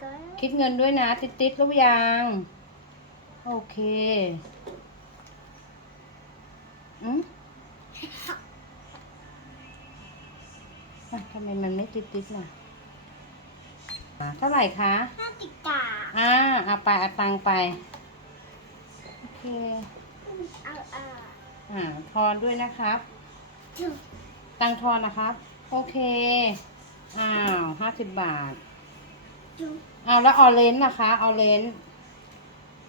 ก็คิดเงินด้วยนะ ติดติดๆรู้ยัง โอเคอืมอะทำไมมันไม่ติดติดๆล่ะอะเท่าไหร่คะห้าติกาอ่าเอาไปเอาตังค์ไป โอเคเอาเอาอ่าทอนด้วยนะครับจุ๊บตังค์ทอนนะครับ โอเค อ้าวห้าสิบบาท จุ๊บอ้าวแล้วออเรนจ์นะคะออเรนจ์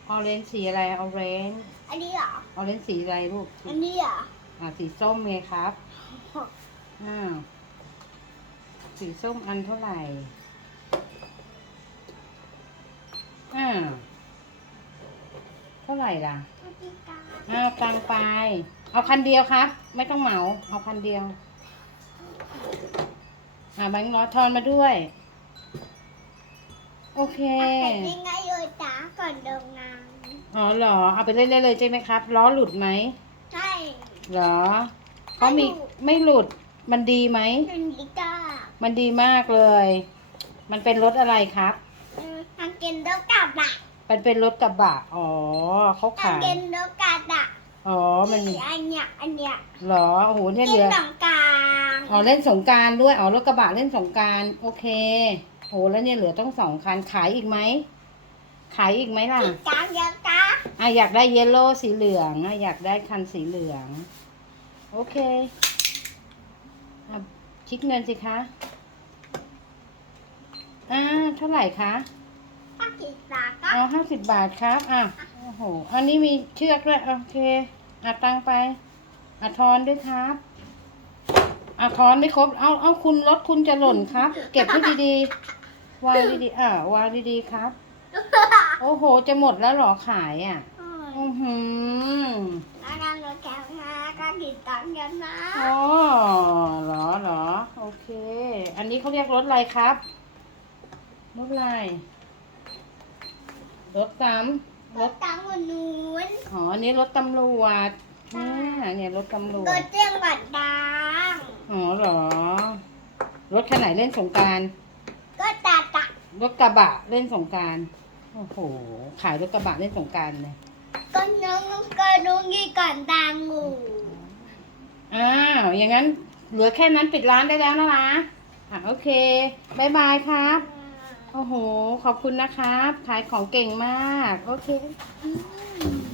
ออเรนจ์สีอะไรออเรนจ์อันนี้เหรอออเรนจ์สีอะไรลูกอันนี้เหรออ่าสีส้มไงครับอ้าวสีส้มอันเท่าไหร่อ้าวเท่าไหร่ล่ะห้าติกาอ้าวตังไป เอาคันเดียวครับ ไม่ต้องเหมา เอาคันเดียว อ่าแบงค์ร้อยทอนมาด้วย โอเค แต่ยังไงเลยจ้าก่อนเดินงานอ๋อเหรอ เอาไปเล่นได้เลยใช่ไหมครับ ล้อหลุดไหมใช่เหรอเขามีไม่หลุด มันดีไหมหนึ่งติกามันดีมากเลย มันเป็นรถอะไรครับอืมทางเกนโดกาบะมันเป็นรถกระบะ อ๋อเขาทางขาย เกนโดกาบะอ๋อ มันมีอันเนี้ยอันเนี้ยเหรอ โอ้โห เนี่ยเหกิลืนอหนังกลาง อ๋อ เล่นสงกรารด้วย อ๋อ รถกระบะเล่นสงกราร โอเค โหแล้วเนี่ยเหลือต้องสองคันขายอีกไหม ขายอีกไหมล่ะติกาเยอะกาอะอยากได้เยลโล่สีเหลืองอะอยากได้คันสีเหลือง โอเคอะคิดเงินสิคะอ่าเท่าไหร่คะถ้าติกาก็อ๋อห้าสิบบาทครับอะโอ้โหอันนี้มีเชือกด้วยโอเคอะตังไปอะทอนด้วยครับอะทอนไม่ครบเอาเอาคุณรถคุณจะหล่นครับ เก็บให้ดีๆ วางดีๆอะวางดีๆครับ โอ้โห จะหมดแล้วเหรอขายอะอือหือแล้วนางรถแก้วมาก็ติดตังค์กันนะอ๋อเหรอเหรอโอเค อันนี้เขาเรียกรถอะไรครับรถอะไรรถซ้รำรถถตังค์คนนู้นอ๋ออันนี้รถตำรวจเนี่ยเนี่ยรถตำรวรจถเจียงบัดดังอ๋อเหรอ รถคันไหนเล่นสงกรารก็ตาตะ รถกระบะเล่นสงกรารโอ้โห ขายรถกระบะเล่นสงกรารเลยก็น้องก็น้องยี่ก่อนตังงูอ้าวอย่างนั้นเหลือแค่นั้นปิดร้านได้แล้วนะนะอะโอเคบายบายครับ โอ้โห ขอบคุณนะครับ ขายของเก่งมาก โอเค อืม